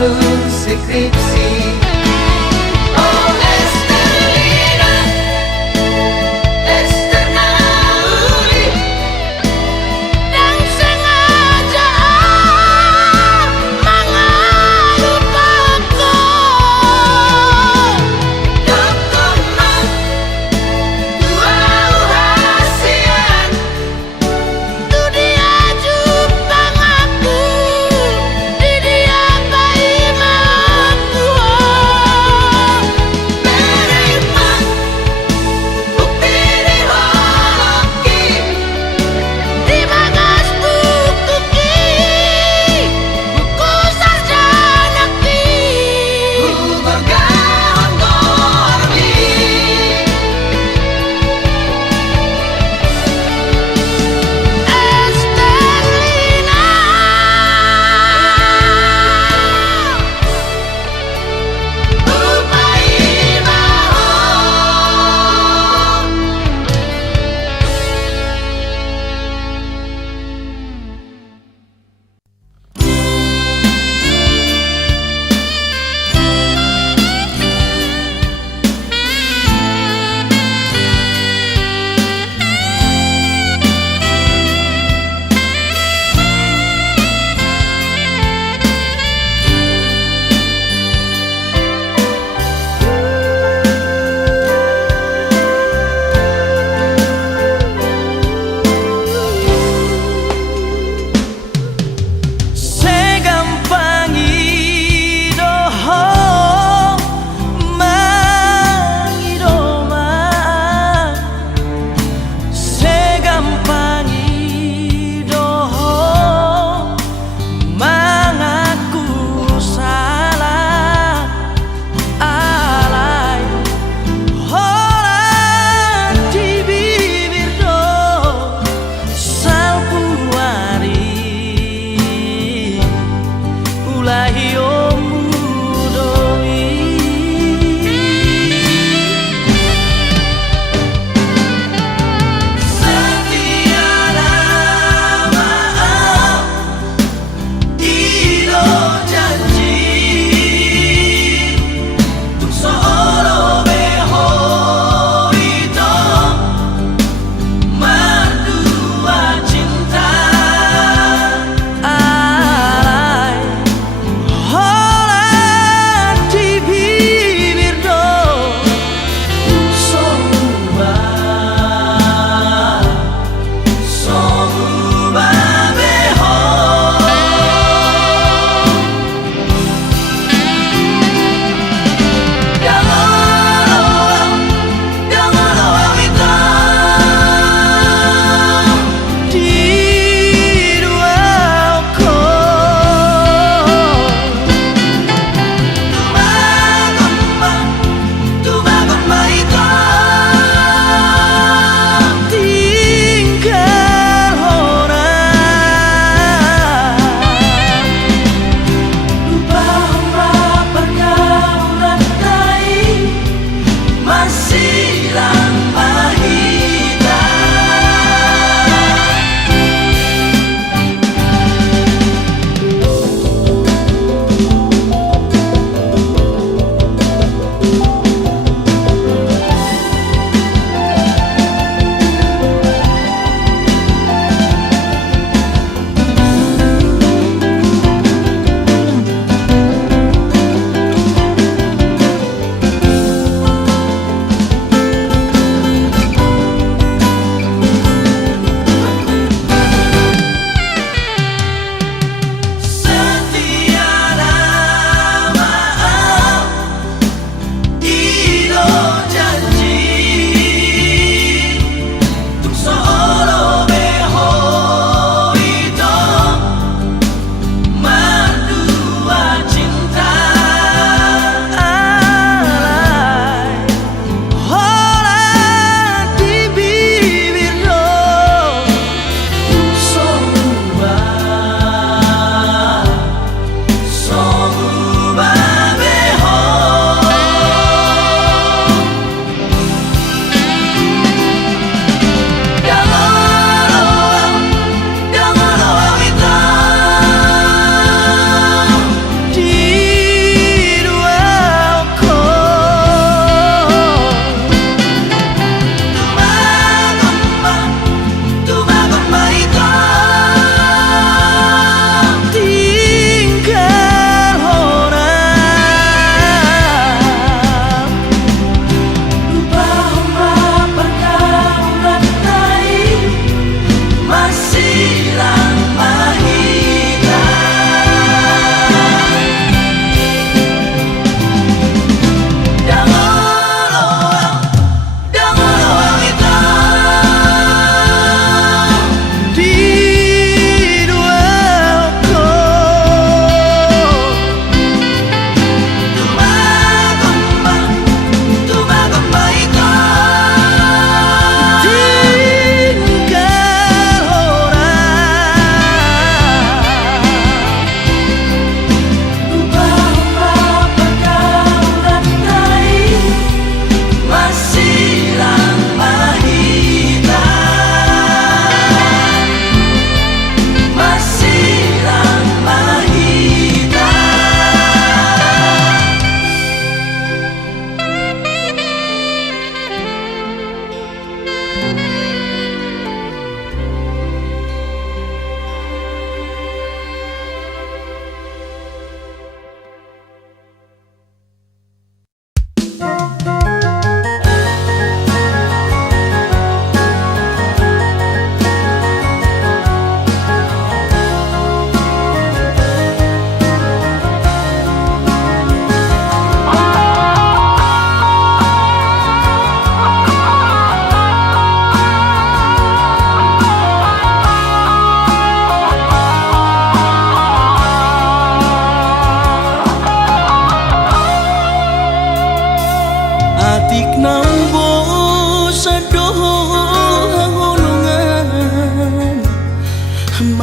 nyusun skripsi. Oh Estelina, Estenauli, dan sengaja mengalupaku. Dokter Mak, wow hasian, tu dia jupang aku, di dia bayi mauku. Menerima upiri hoki, di bagas buku buku sarjana ki, bergahon gorli. Estelina, upai mahon. Segampang idoho mangidoma, segampang idoho mengaku salah. Alay orang di bibir do salpuari ulahi omudoi. Setiada maaf ido janji, tuk solo beho itu merdua cinta. Alay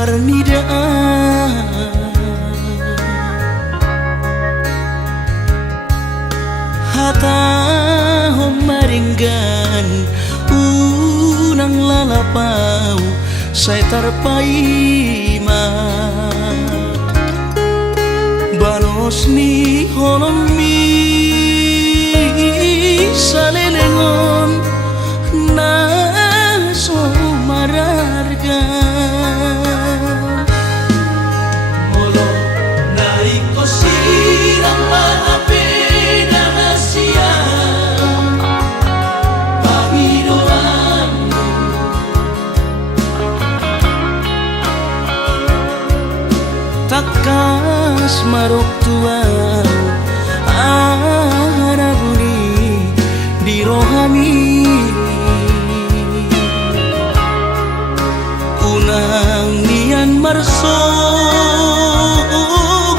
parnidaan hata homaringgan unang lalapau say tarpaima balos ni holomi salelengon na so mararga Molo naiko sirang maapena na siya Panginoanmu takas marok tuang araguni di rohami unang nian marso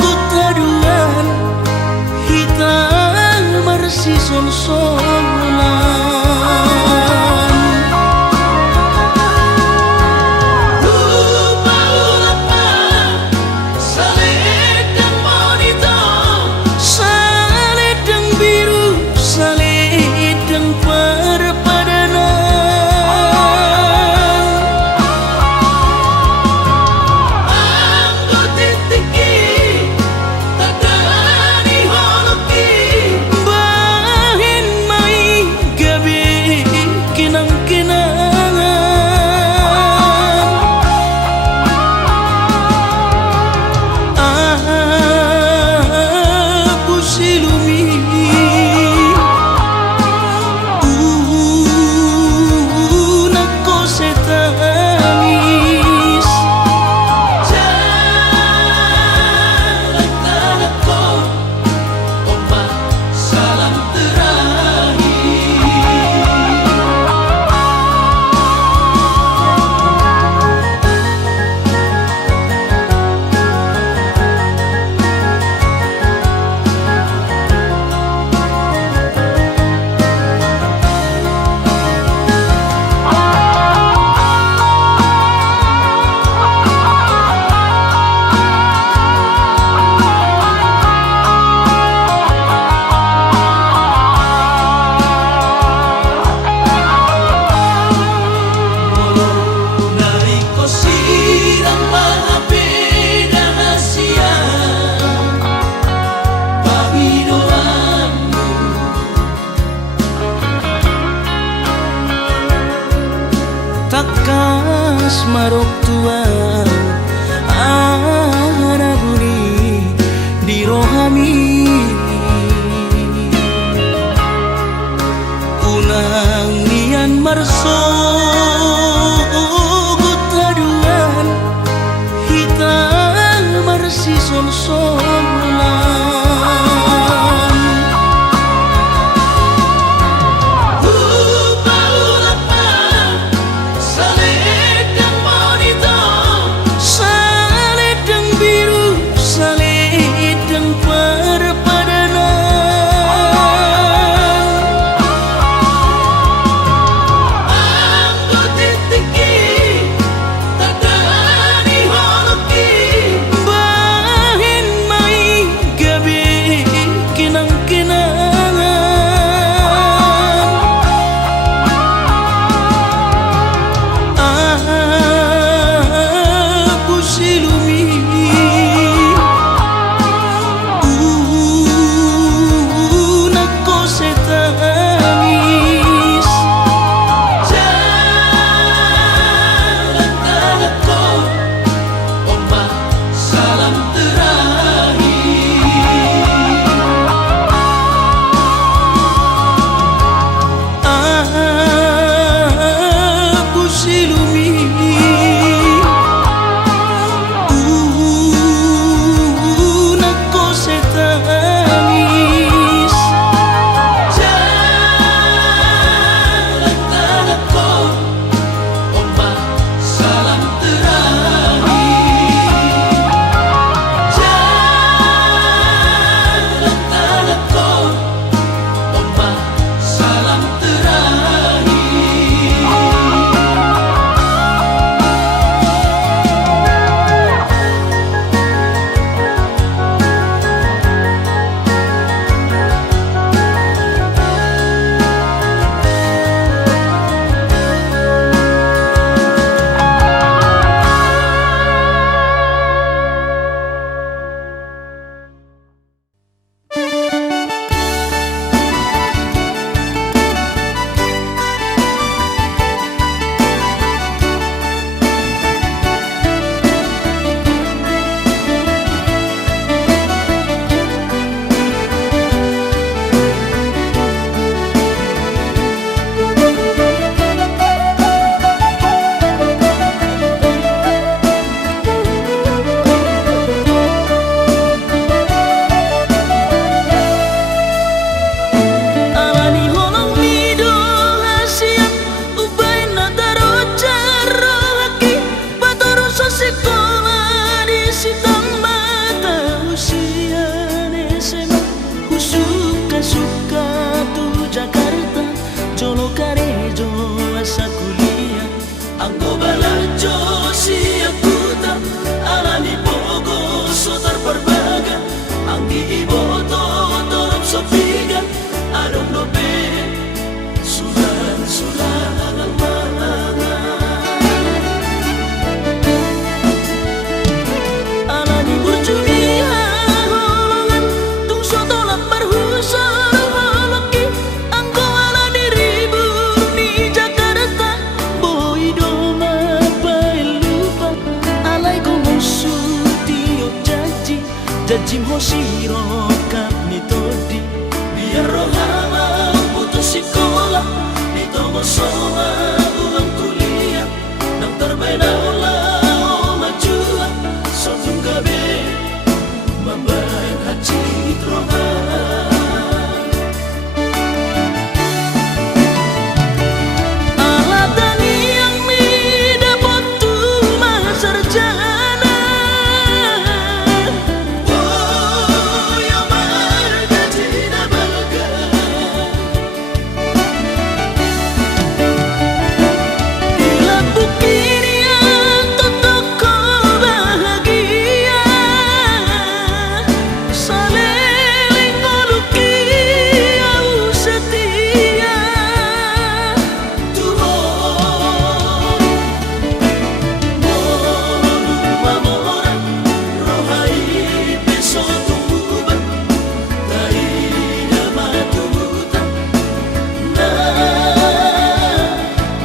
gutaduan hitang marsi sol-solan takas marok tuang araguni di rohami unang nian marso gutaduan hitang marsi sol-solan iiboto torop sopigan adong dobe sulan alang mga alani burjunia holongan tung soto lapar husar holoki angko ala diribu ni Jakarta boy doma lupa alai gomong sutio jajim hoshiro kap ni todi biar rohama putus sekolah ditomo soma uang kuliah nang terbeda ulah majuan sotung gabe membayar haji trohan alatani yang mi dapat tu sarjana oh ya marga tidak balga bila bukiria totoko bahagia saleling ngoluki au setia Tuhan mamora rohai beso tumbuban tai nama tubutan na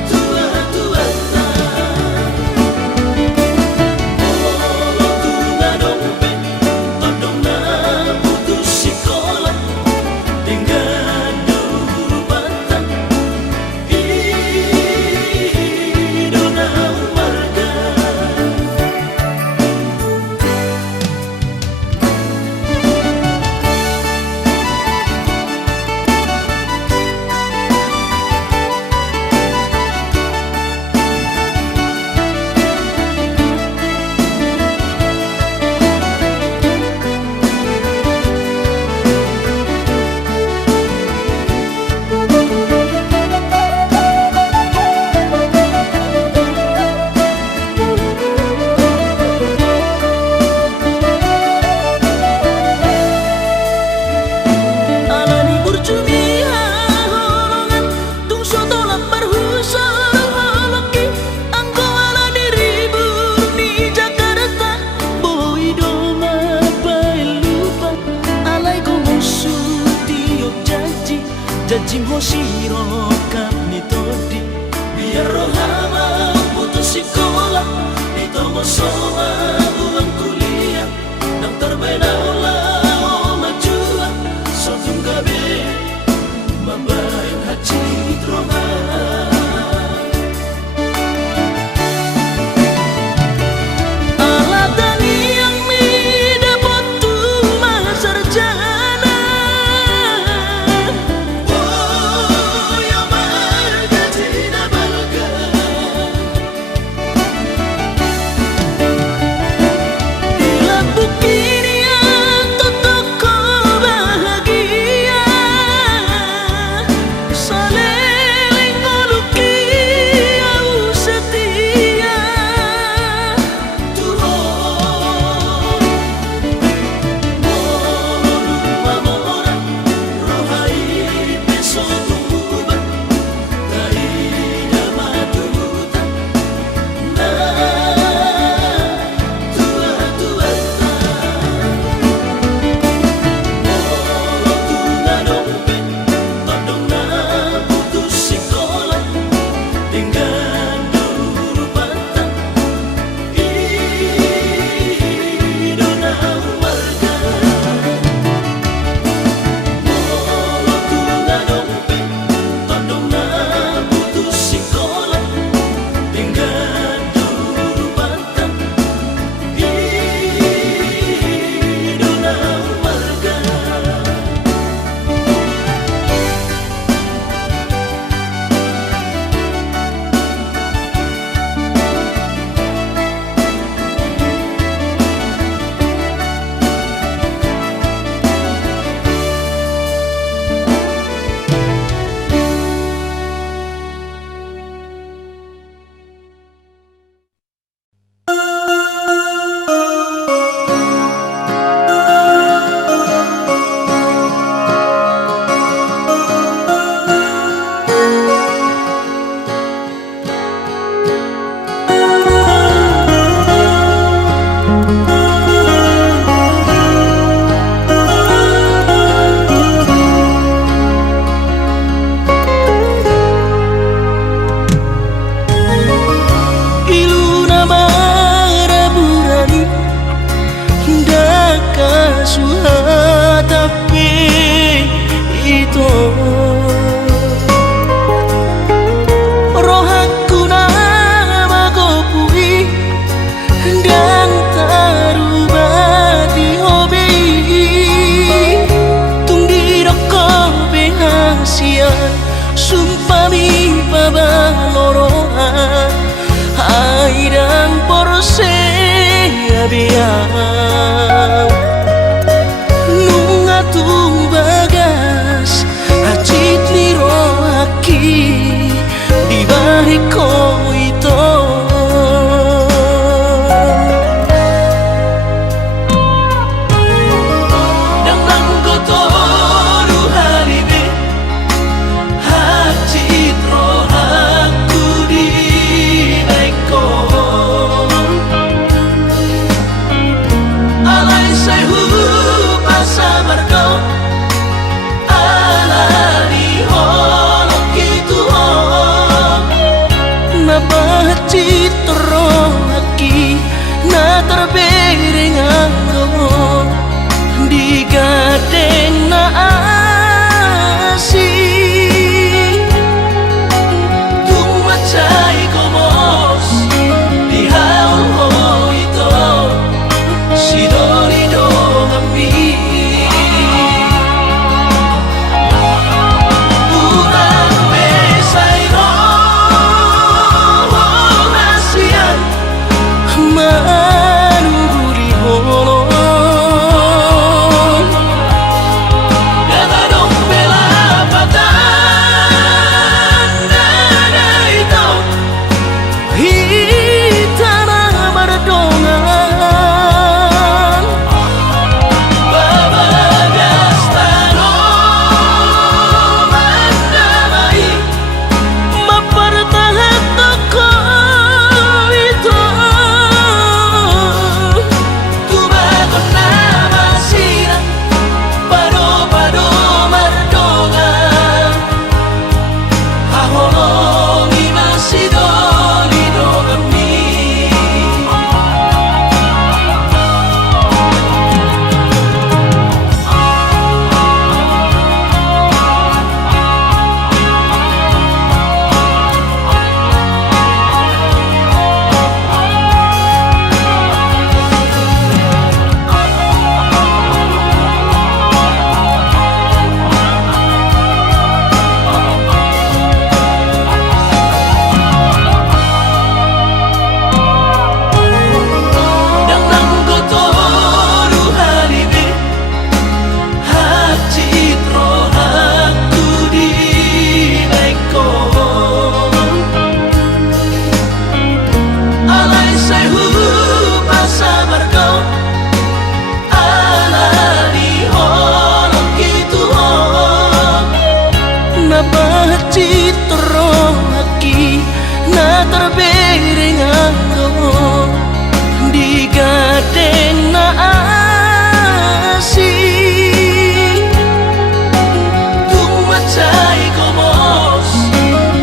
tua ta tunga dompe todong na putus sekolah dengan dubatan idona marga alani burjunia holongan tung soto lapar husar holoki angko ala diribu ni Jakarta boy doma lupa alai gomong sutio jajim hoshiro kap ni todi biar rohama putus sekolah ditomo soma uang kuliah nang terbeda ulah majuan sotung gabe membayar haji trohan alatani yang mi dapat tu sarjana oh ya marga tidak balga gadeng na asih Tumacay komos di haul ho ito si Dorido kami Turang mesay ro nasiyan manuguri holong Gadadong pelapatan nana ito hitana berdongan Babagas tanong mandamay mapertahan toko itu Tumakot na masira Pado-pado mardongan Haholongi masidolido kami Nang nanggotoru halibe Hacitro aku di Bengkong Alay sehu pasamargo Alani holong gitu hong napacitro aki na terbering aro di gadeng na asih Tumacay komos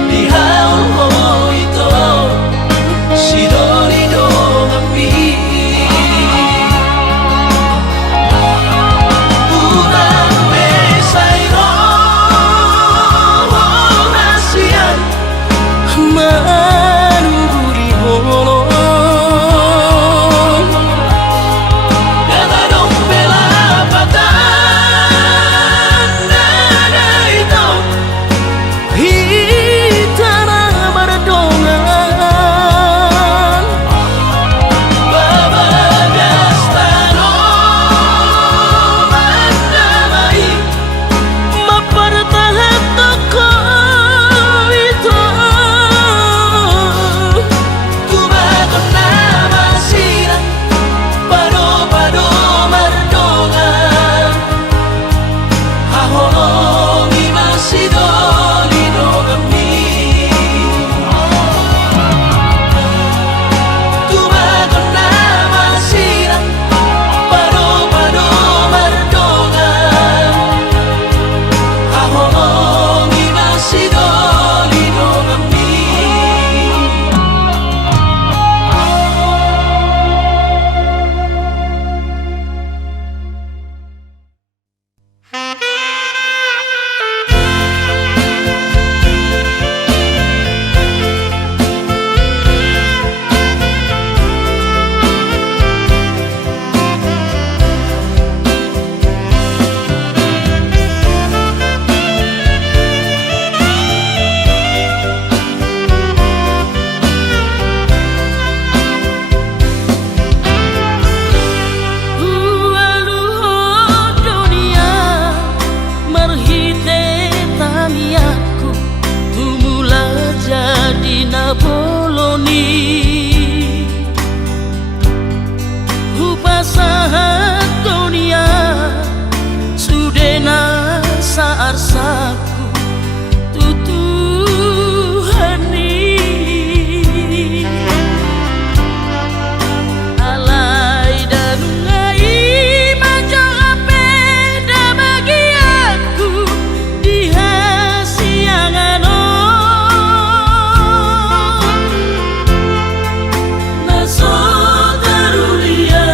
di haul ho ito si Dorido kami Urang mesay ro nasiyan manuguri holong Gadadong pelapatan nana ito hitana berdongan Babagas tanong mandamay mapertahan toko itu Tumakot na masira Pado-pado mardongan Haholongi masidolido kami Tumakot na masira Pado-pado mardongan Haholongi masidolido kami dunia marhite tamiaku tumula jadi naboloni upasahat dunia sudena saarsaku tutuhani alai danungai majo apeda bagi aku di hasiangano naso tarulia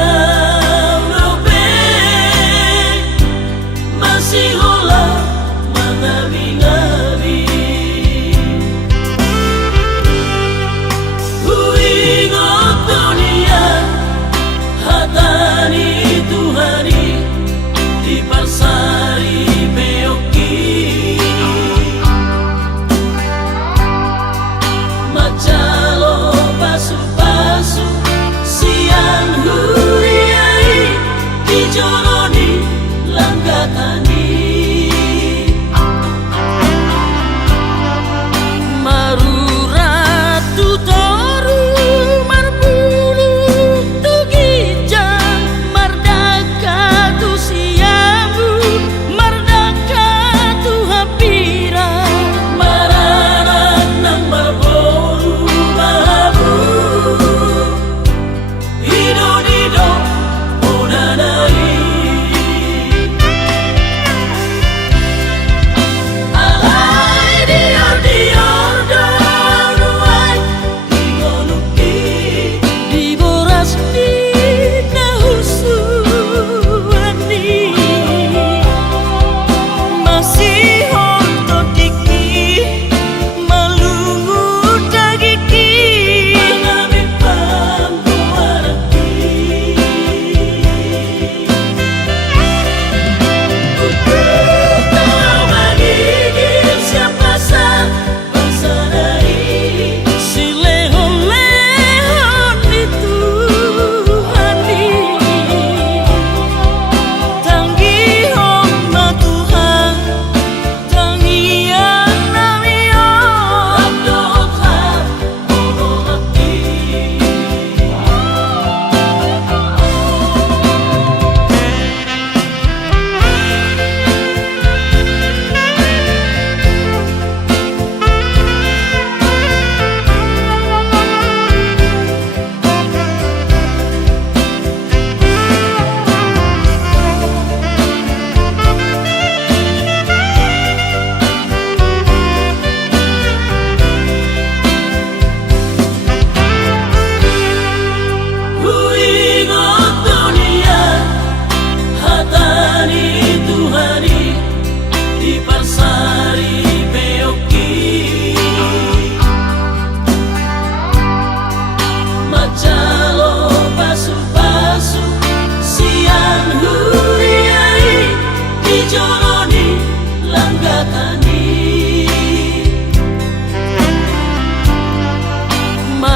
Tani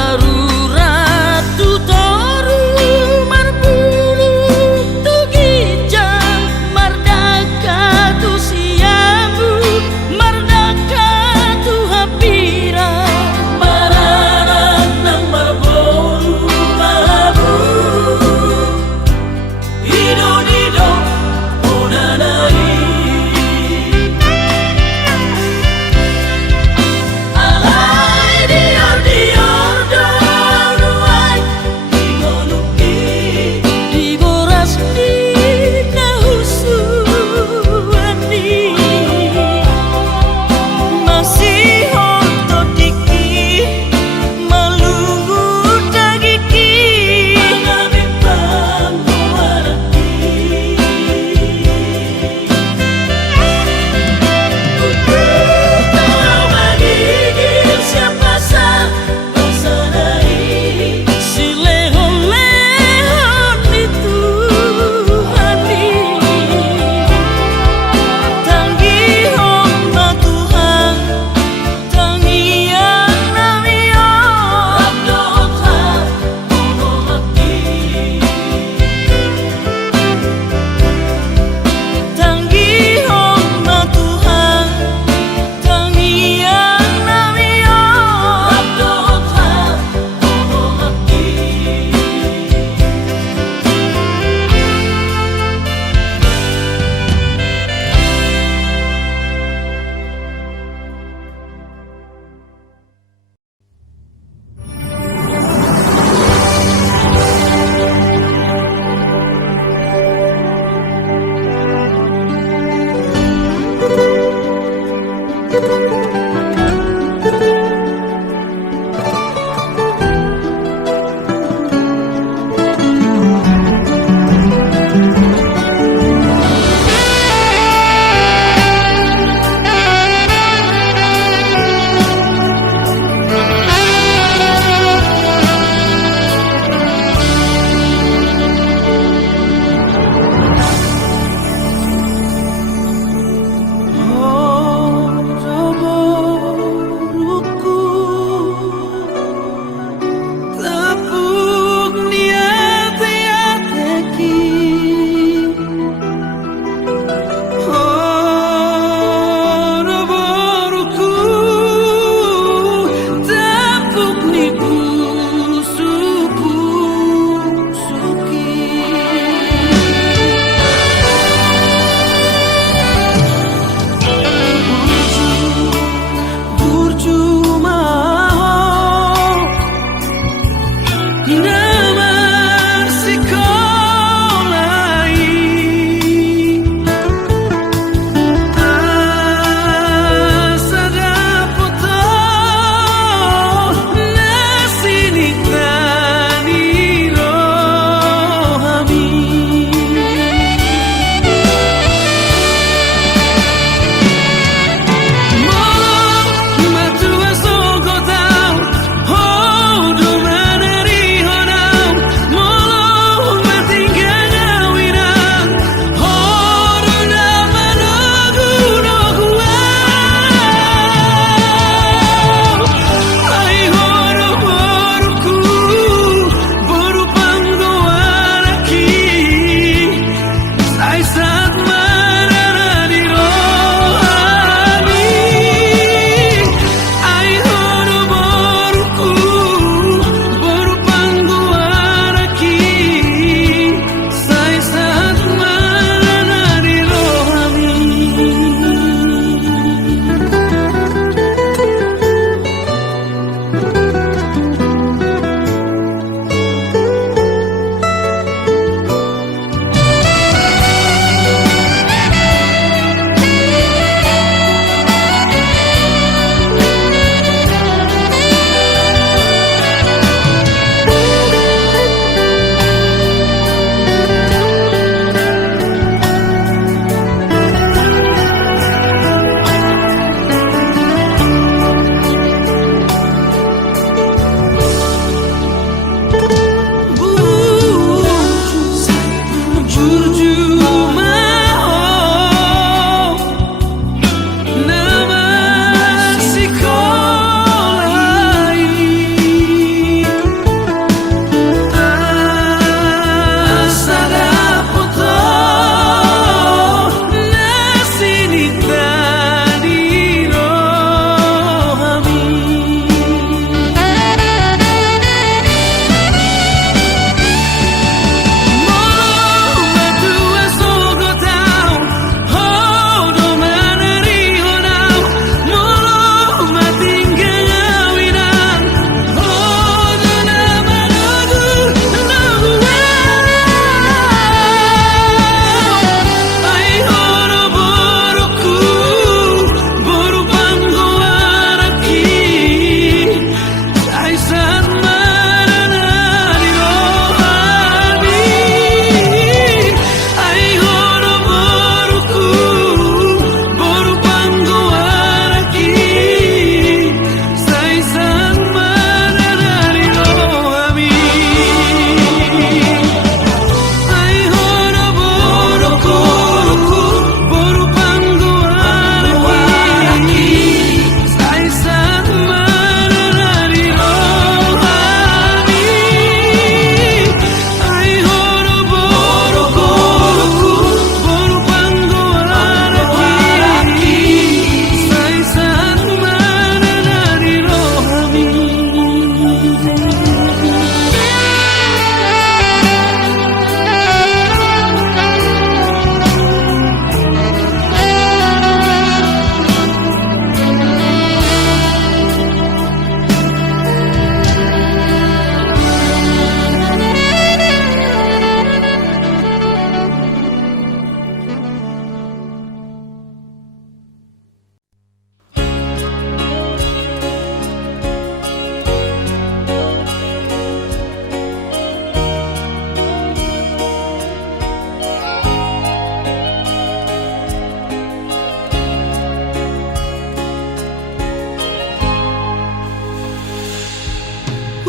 Maruratu toru marbulu tu gijang mardaka tu siamu mardaka tu hapira Mararan ng marbolu mabu Ido-dido unanai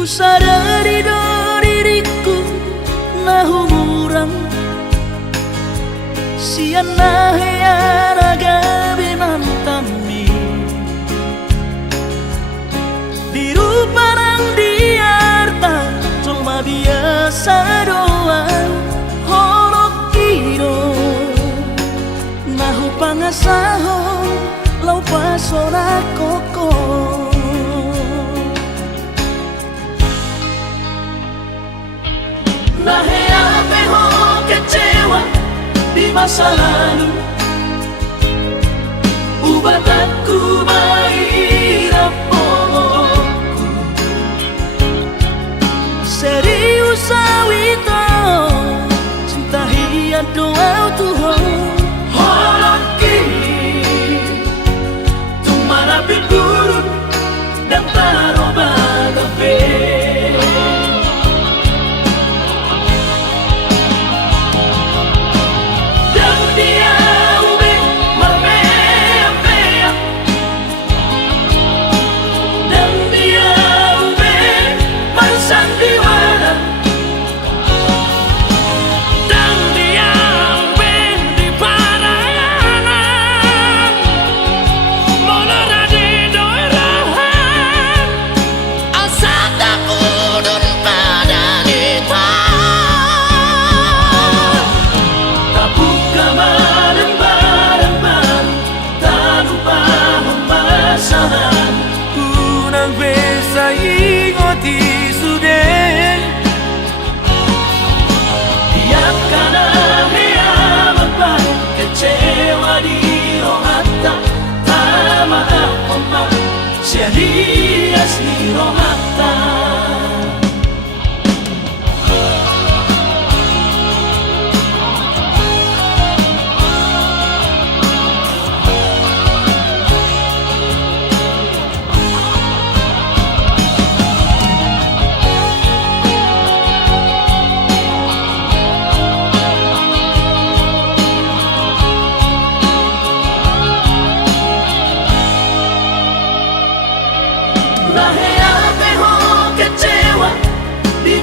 Ku sadari do diriku na humurang siana heana gabi nantami biru parang diarta cuma biasa doang horok kiro nahu pangasahon lau pasora koko nahe apa ho kecewa di masa lalu ubat aku mahirap pokokku serius awito cinta hiat doa Tuhan horok kini tumarapi buruk dan taroba kafe Serias ni rohata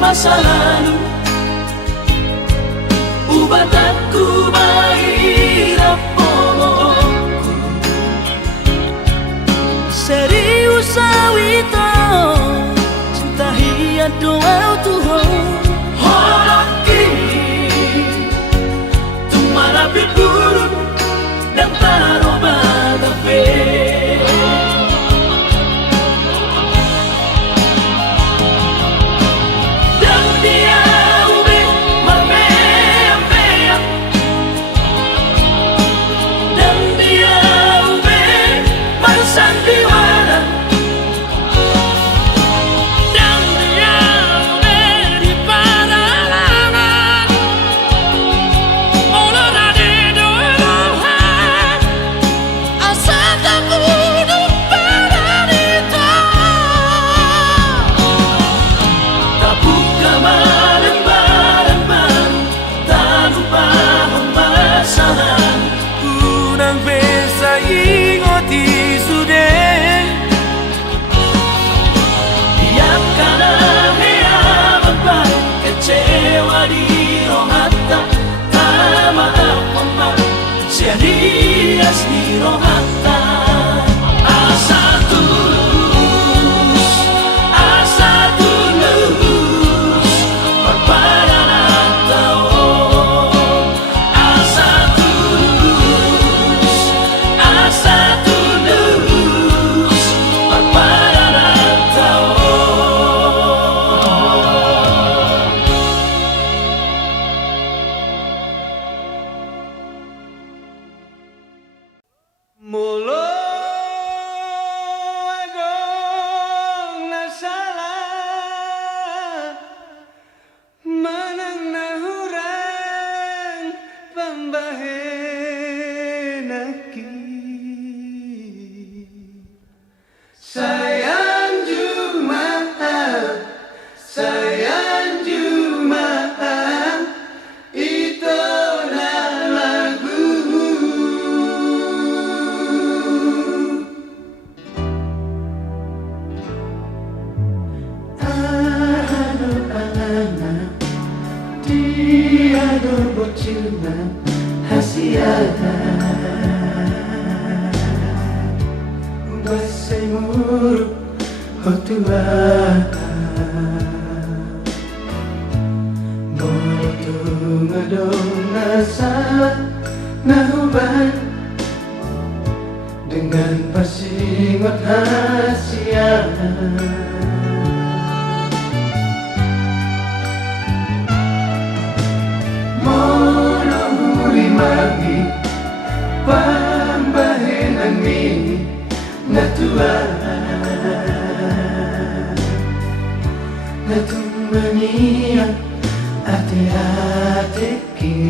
masa lalu ubat aku mahirap pokokku serius awito cinta hiat doa Tuhan horok kini tumarapi buruk dan taroba kafe Serias ni rohata asa tulus perpadangan tao asa tulus perpadangan tao Một Oh Tuhan, motung adong nasa nahuban dengan pasingot hasian. Mono magi pambahenan mi na Tuhan, natumanian ate-ateki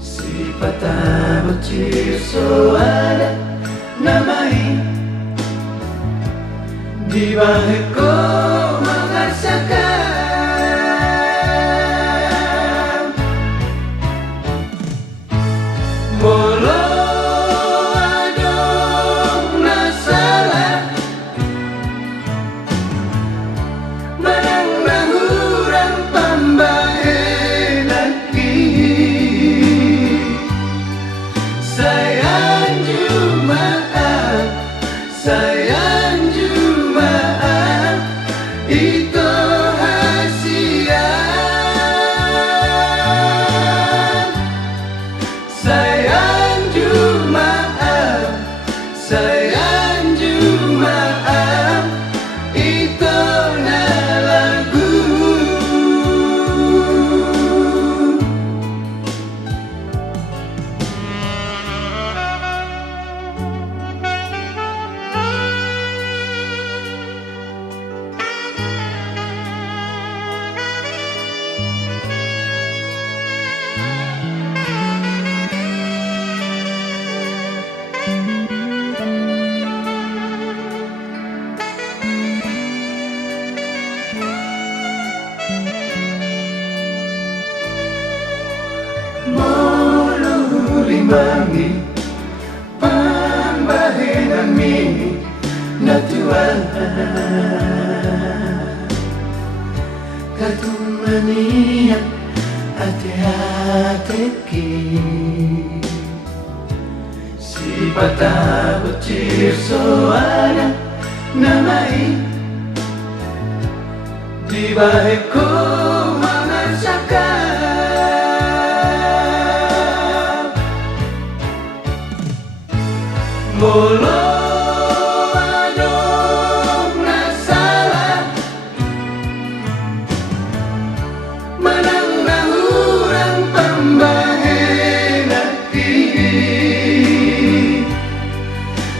si patabot cirso ada namai di bahe ko mengarsakan molo adong nasalah menang nahurang pambahenan ki sayang Jumaat, sayang Jumaat itu hasian. Sayang Jumaat, sayang Jumaat itu na lagu. Limangi pambahenan mi na Tuhan, katumanian ate-ateki si patabot cirso ada namai di bahe ko mengarsakan molo adong nasalah menang nahurang pambahenan ki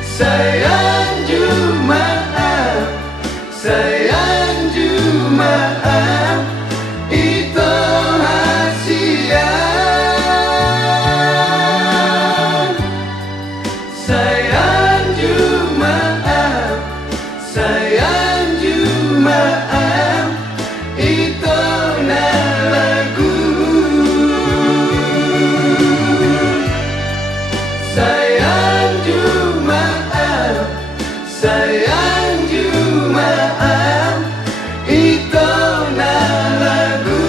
sayang Jumaat, sayang Jumaat itu hasian. Sayang Jumaat, sayang Jumaat itu na lagu. Sayang Jumaat, sayang Jumaat itu na lagu.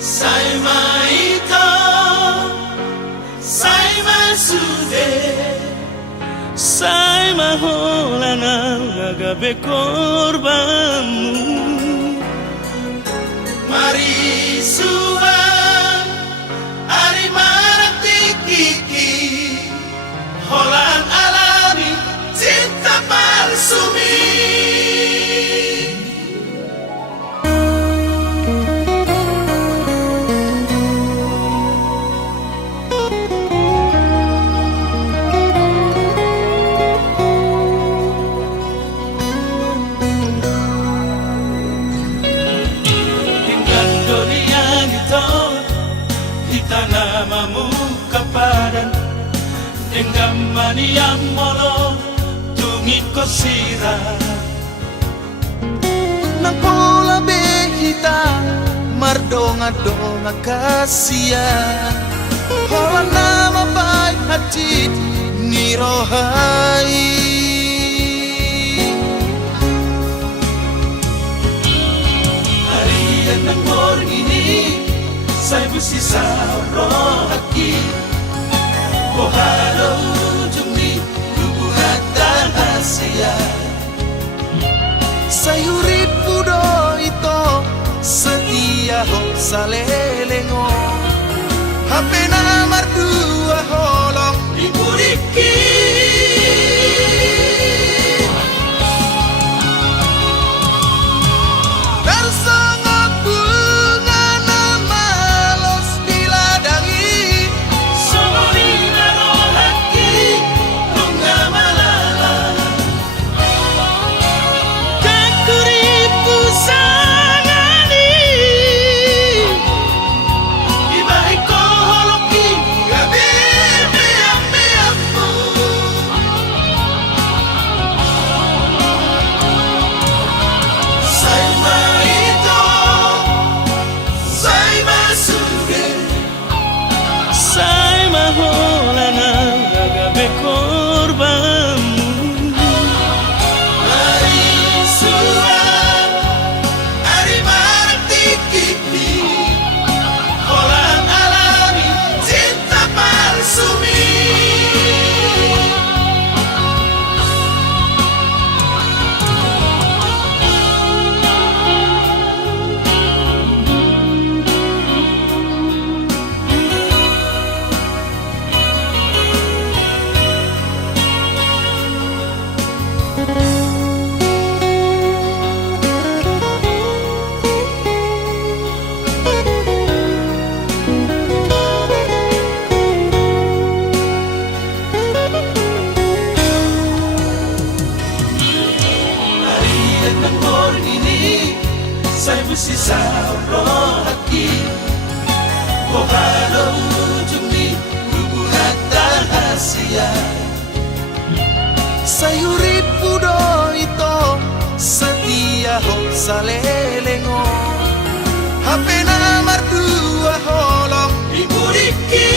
Sai maito, sai masude, sai mahola ng agabe korbanmu. Mari suwan, ari maratikiki, holan alami, cinta palsu mi. Enggamani yang molo tungit ko sira Nang pula behita mardonga-donga kasihan Hola nama baik hati nirohai. Hari yang mor ini saya bersisa roh hati. Boharo jumi hubungan dan hasia. Sayurit pudo ito setia ho salelengo. Hape na mardua holong Dibudiki tersangak bunga nama los diladangi. Somoni roh hati bunga malala. Kakuripu sangani Ibai koholoki gabi meampu. Saya maito Saya masuge Sai maholana agabe korbanmu. Mari surat Ari marti kiki Orang alami cinta palsumi. Hari yang mor ini saya bersisa roh hati. Boharo jumi hubungan dan hasia. Sayurit pudo ito setia ho salelengo. Hape na mardua holong Dibudiki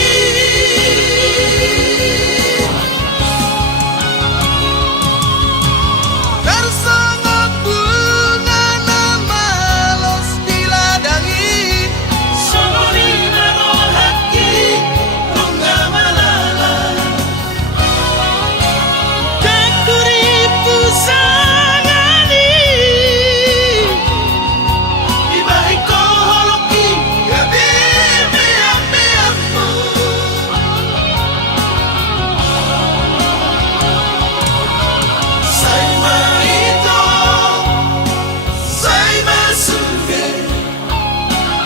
tersangak bunga nama los diladangi. Somoni roh hati bunga malala. Kakuripu sangani Ibai koholoki gabi meampu. Saya maito Saya masuge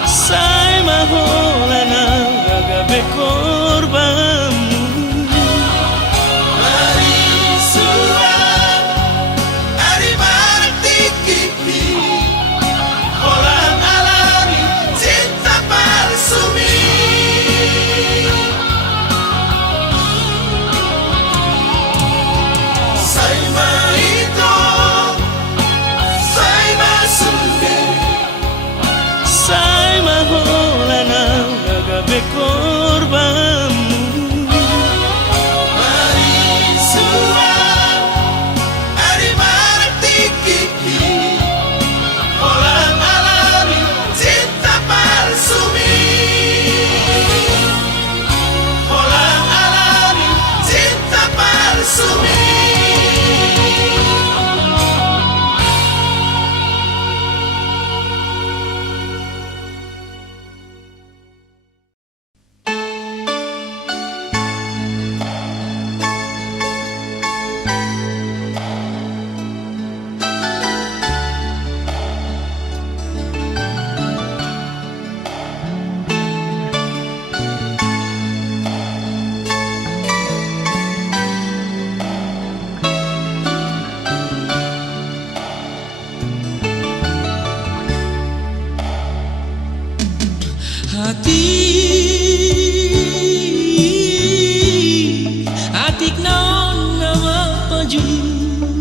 Sai maholana agabe korbanmu. Mari surat Ari marti kiki Orang alami cinta palsumi. Saya maito Saya masuge Sai maholana agabe korbanmu. Mari surat Ari marti kiki Orang alami cinta palsumi. Orang alami cinta palsumi. Hati atik non nama pajumpa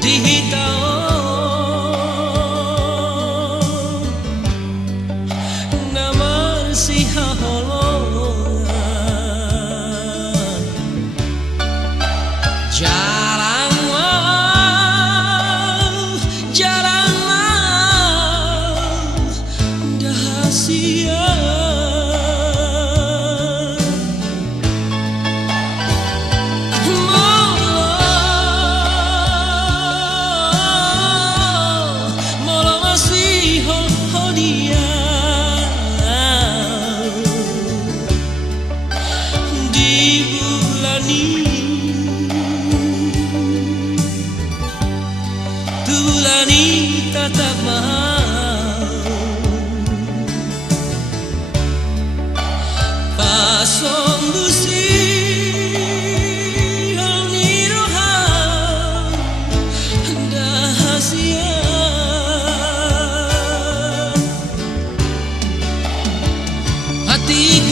dihitau nama tatap mau pasong busi hal nirohan dahasia hati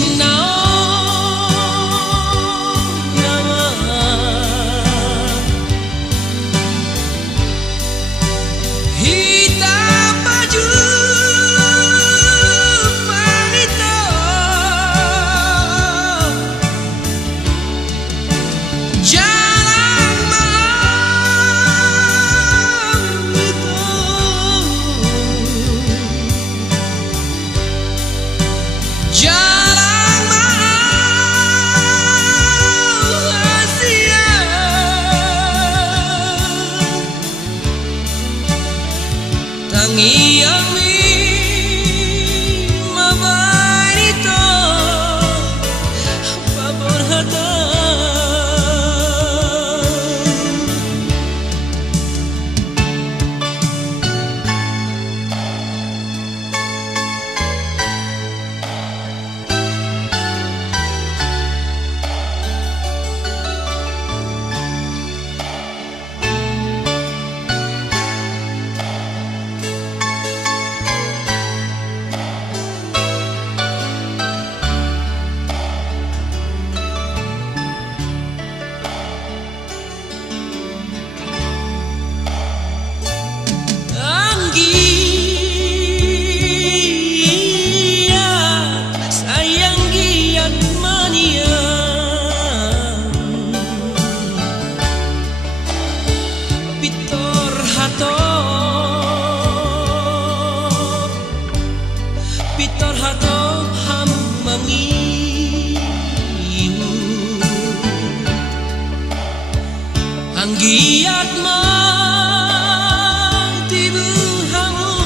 giat mang tibu hamu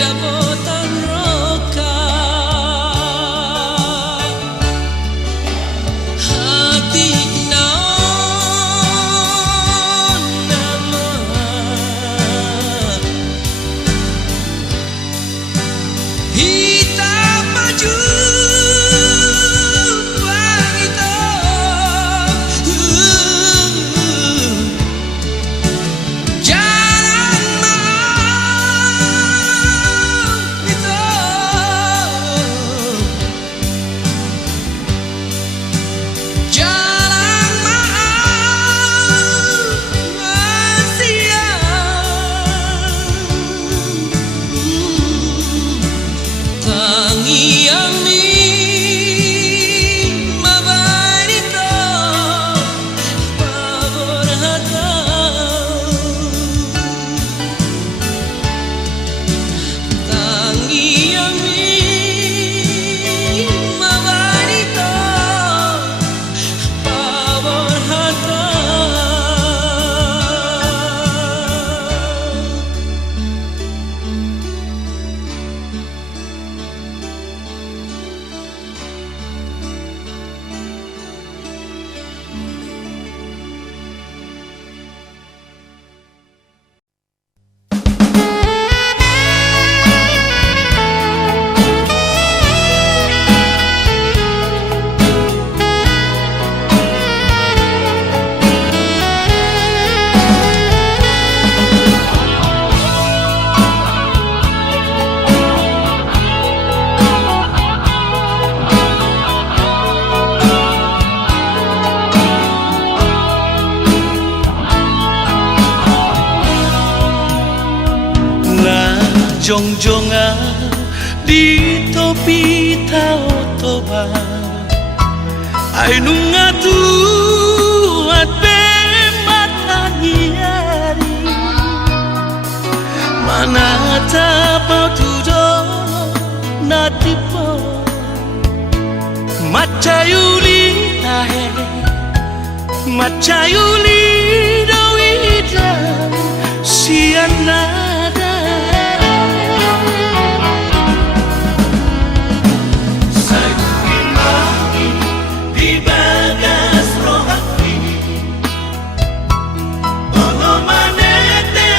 dapotan roka hati naon nama hitam maju jongjonga di topi tau toba ai nunga tuat be matahari mana tapau tudo natipo macayuli tahe macayuli dawida siana Manete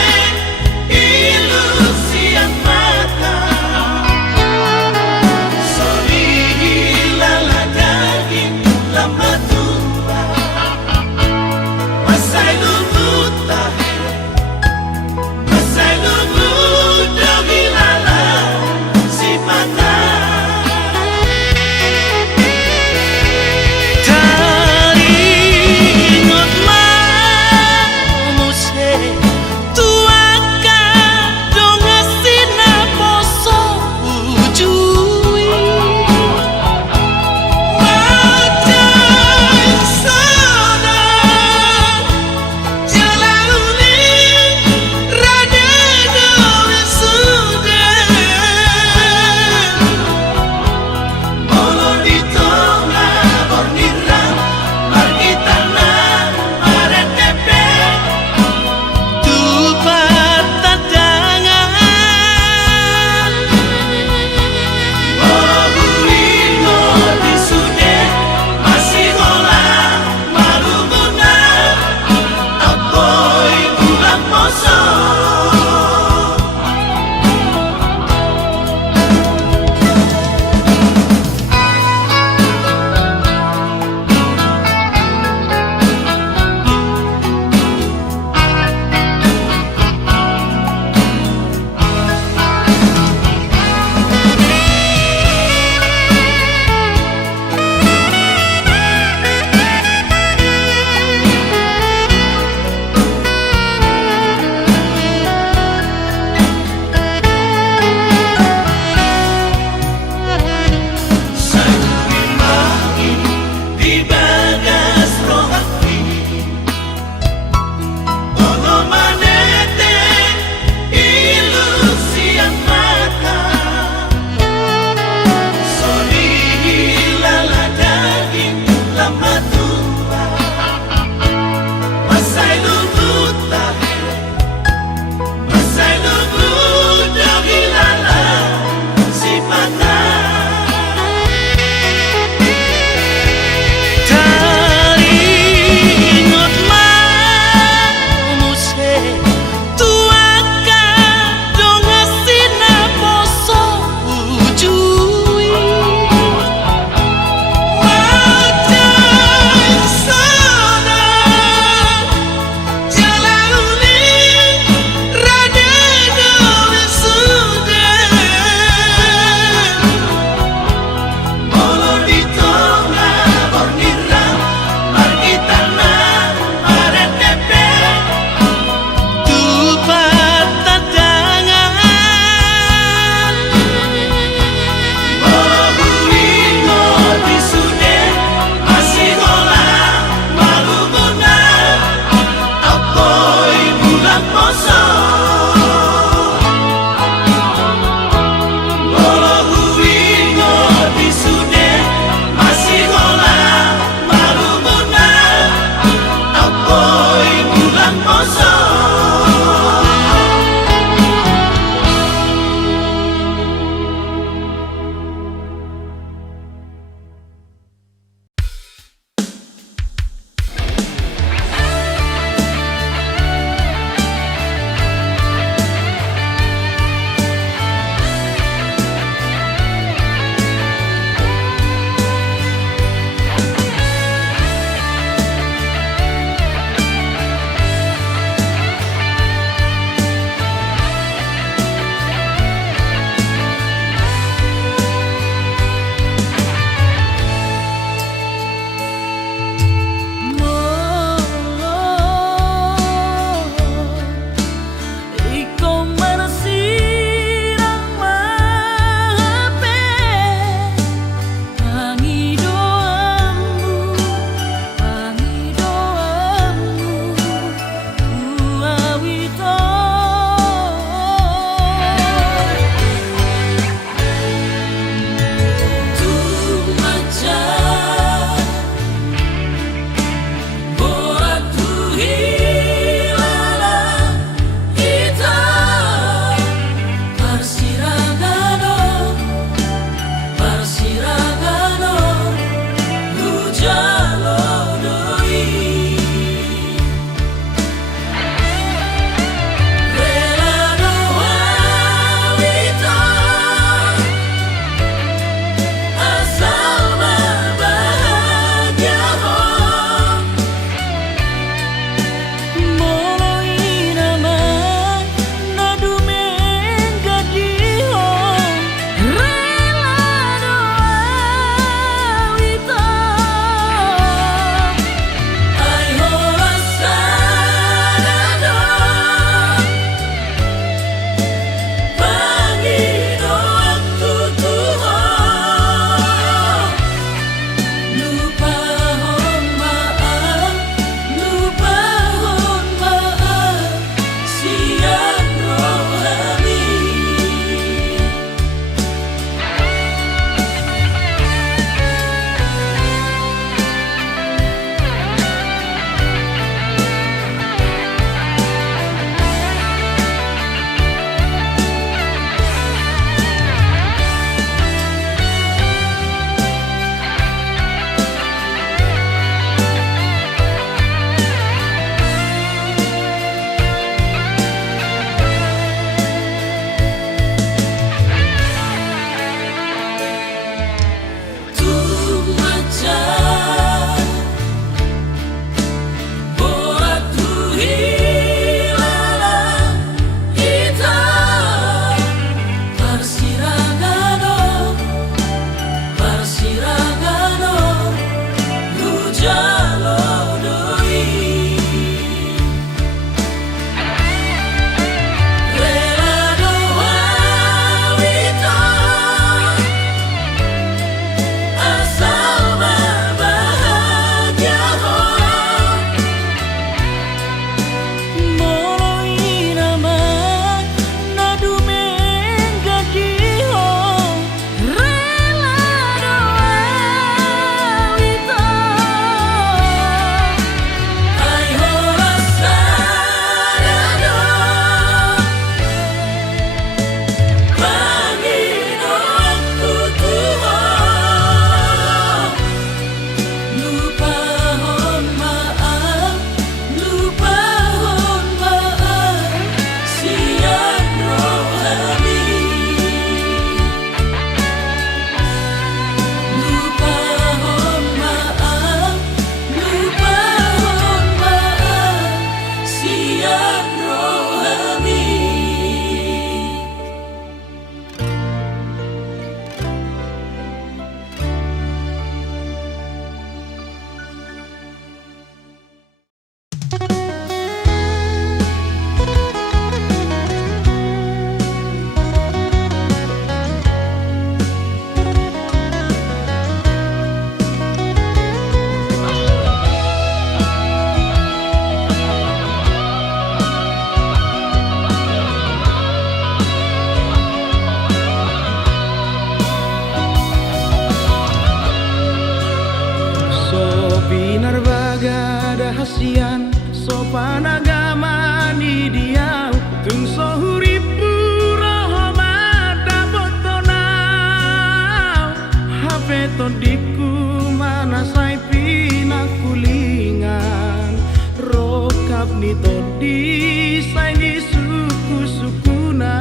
nito disai di suku-sukuna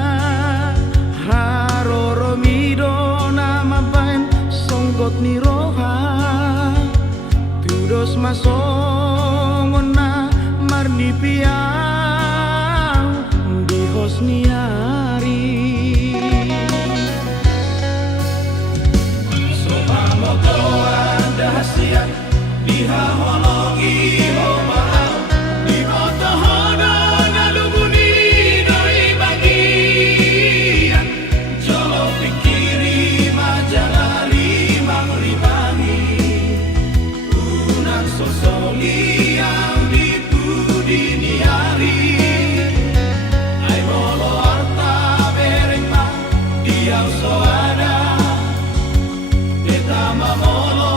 haroro midona mabain songgot ni roha tudos masongona marni piang di hosniari sopamogo anda hasiat diha holongi homaau di kota hono nalubuni doi bagian jolo pikiri majalari mangribangi unang sosoli yang dipudiniari ai molo arta bereng ma diau soada eta mamolo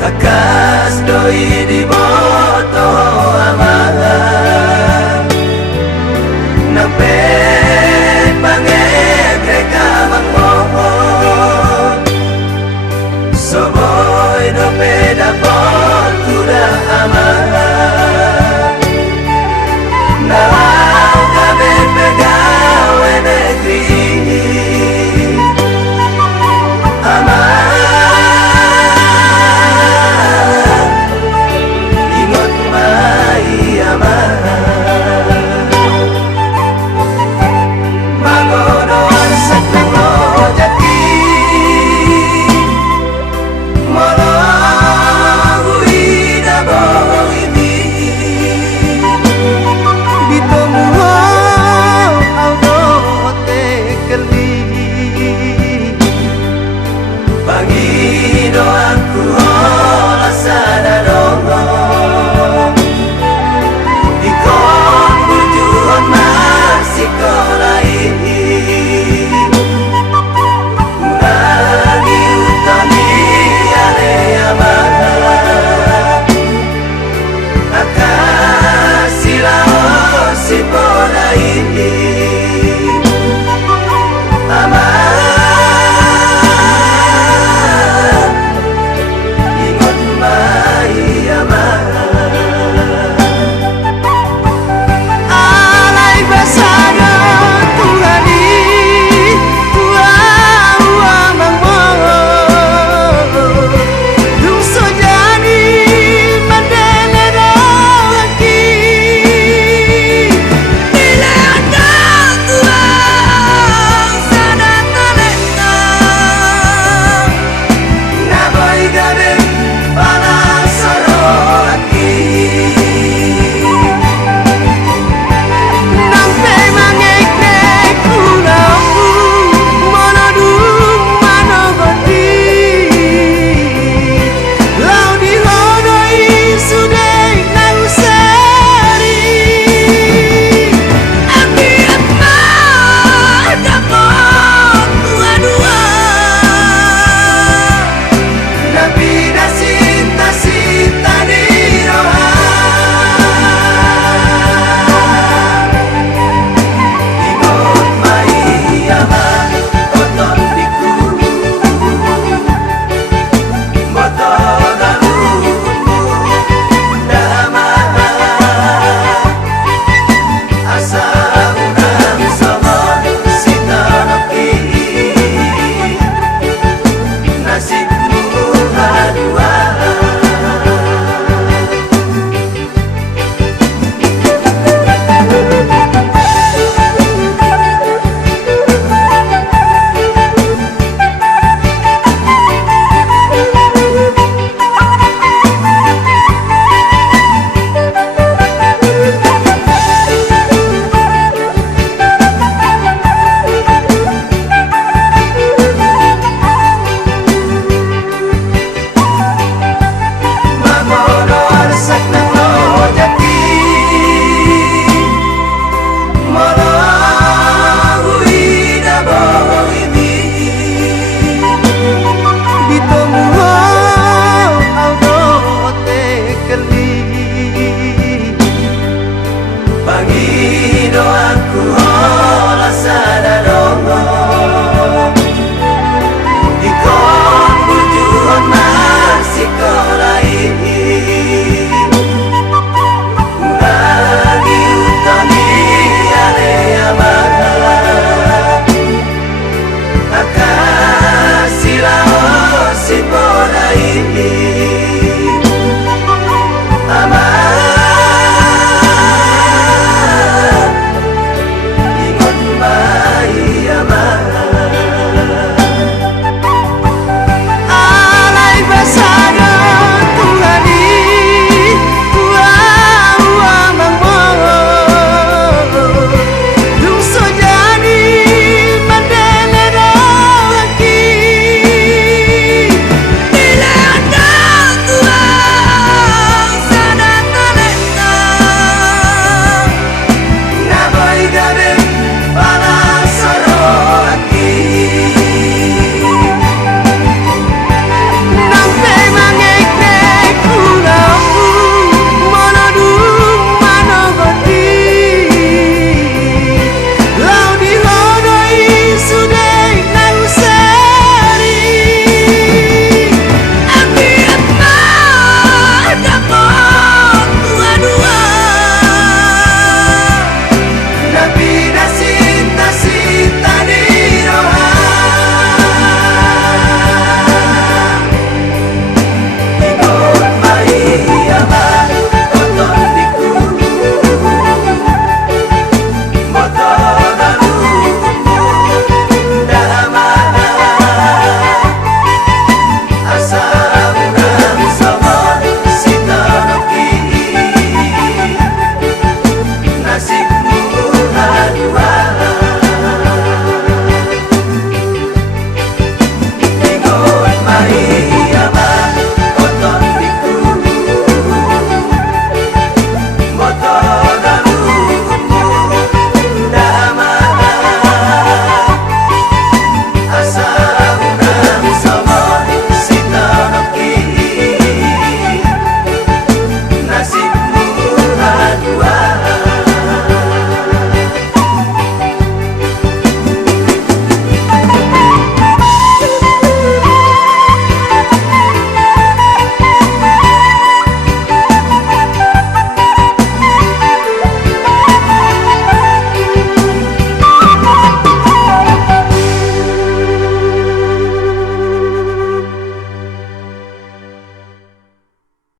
Takas doi di